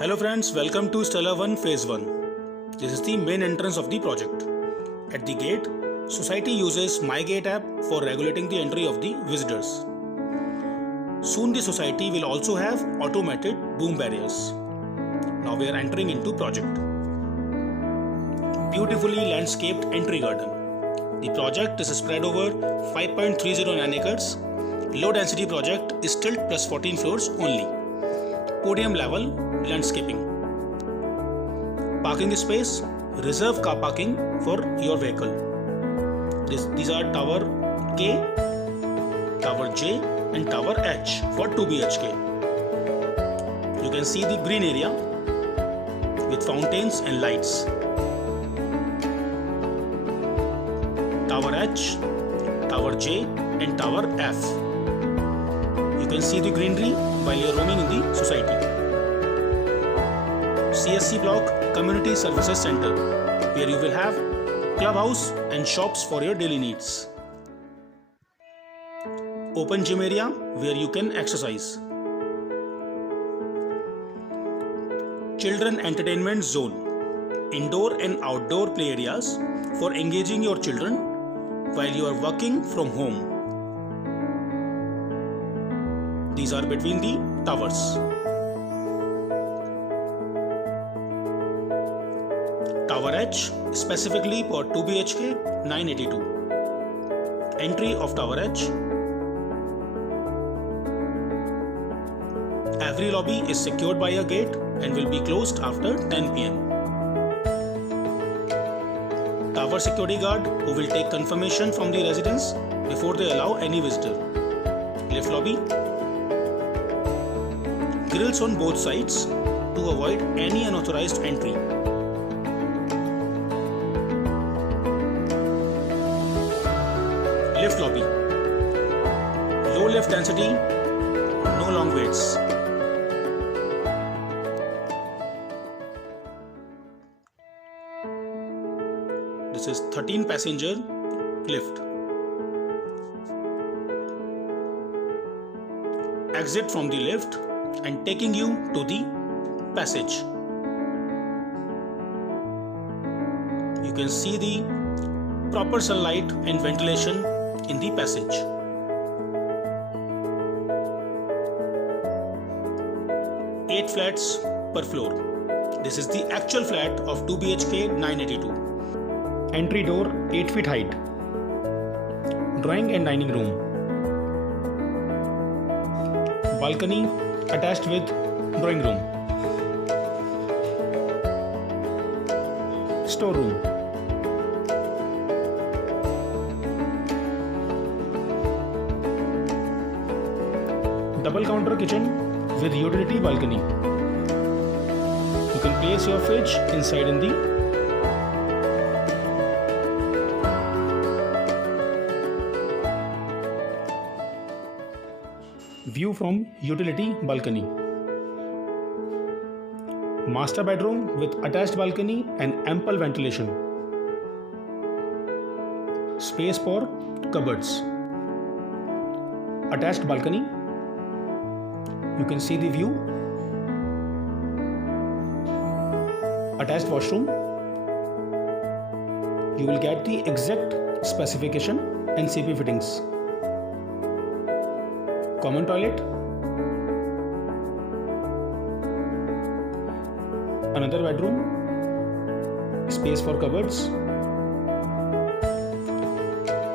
Hello friends, welcome to Stella 1 Phase 1. This is the main entrance of the project. At the gate, society uses MyGate app for regulating the entry of the visitors. Soon the society will also have automated boom barriers. Now we are entering into project. Beautifully landscaped entry garden. The project is spread over 5.309 acres. Low density project is tilt plus 14 floors only. Podium level landscaping. Parking space, reserve car parking for your vehicle. These are Tower K, Tower J and Tower H for 2 BHK. You can see the green area with fountains and lights. Tower H, Tower J and Tower F. You can see the greenery while you are roaming in the society. CSC Block Community Services Center, where you will have clubhouse and shops for your daily needs. Open gym area where you can exercise. Children Entertainment Zone, indoor and outdoor play areas for engaging your children while you are working from home. These are between the towers. Tower H specifically for 2 BHK 982. Entry of Tower H. Every lobby is secured by a gate and will be closed after 10 PM. Tower security guard who will take confirmation from the residents before they allow any visitor. Lift lobby. Grills on both sides to avoid any unauthorized entry. Lift lobby. Low lift density, no long waits. This is 13 passenger lift. Exit from the lift and taking you to the passage. You can see the proper sunlight and ventilation in the passage. Eight flats per floor. This is the actual flat of 2 BHK 982. Entry door 8 feet height. Drawing and dining room. Balcony attached with drawing room. Storeroom. Double counter kitchen with utility balcony. You can place your fridge inside in the view from utility balcony. Master bedroom with attached balcony and ample ventilation. Space for cupboards. Attached balcony. You can see the view. Attached washroom. You will get the exact specification and CP fittings. Common toilet. Another bedroom. Space for cupboards.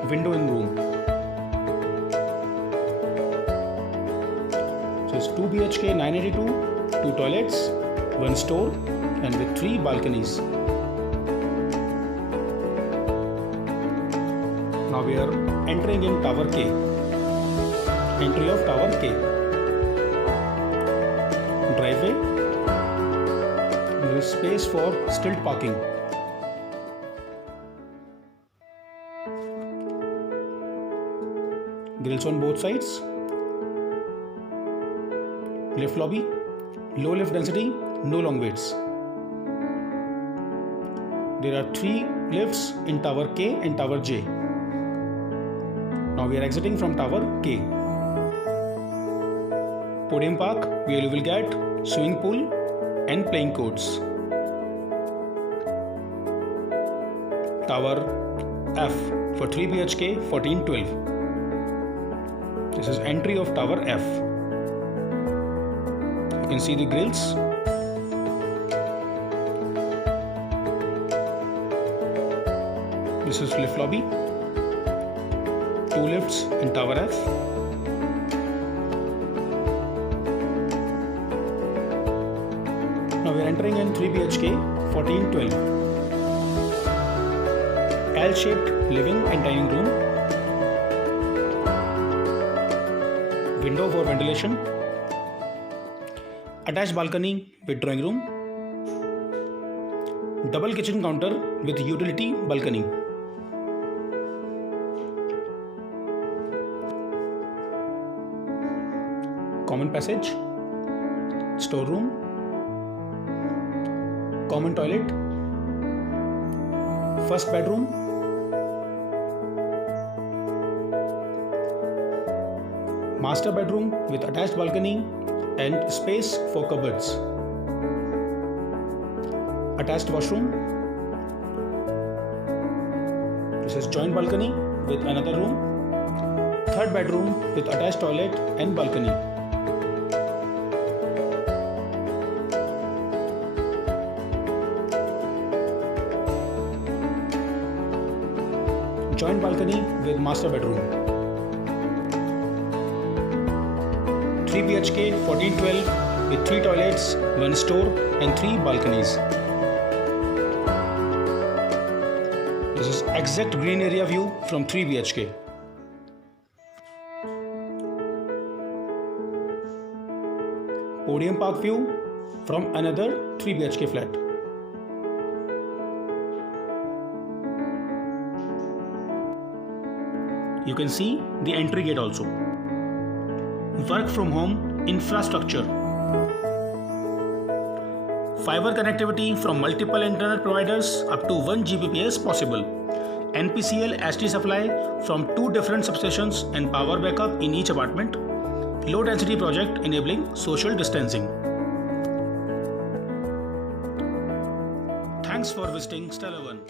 Window in room. So it's 2 BHK 982, 2 toilets, 1 store and with 3 balconies. Now we are entering in Tower K. Entry of Tower K. Driveway. There is space for stilt parking. Grills on both sides. Lift lobby. Low lift density, no long waits. There are 3 lifts in Tower K and Tower J. Now we are exiting from Tower K. Podium Park, where you will get swimming pool, and playing codes. Tower F for 3 BHK 1412. This is entry of Tower F. You can see the grills. This is lift lobby. 2 lifts in Tower F. Now we are entering in 3 BHK 1412. L-shaped living and dining room. Window for ventilation. Attached balcony with drawing room. Double kitchen counter with utility balcony. Common passage. Storeroom. Common toilet. First bedroom. Master bedroom with attached balcony and space for cupboards. Attached washroom. This is joint balcony with another room. Third bedroom with attached toilet and balcony. Joint balcony with master bedroom. 3 BHK 1412 with 3 toilets, 1 store and 3 balconies. This is exact green area view from 3 BHK. Podium park view from another 3 BHK flat. You can see the entry gate also. Work from home infrastructure. Fiber connectivity from multiple internet providers up to 1 Gbps possible. NPCL HD supply from 2 different substations and power backup in each apartment. Low density project enabling social distancing. Thanks for visiting Stellar One.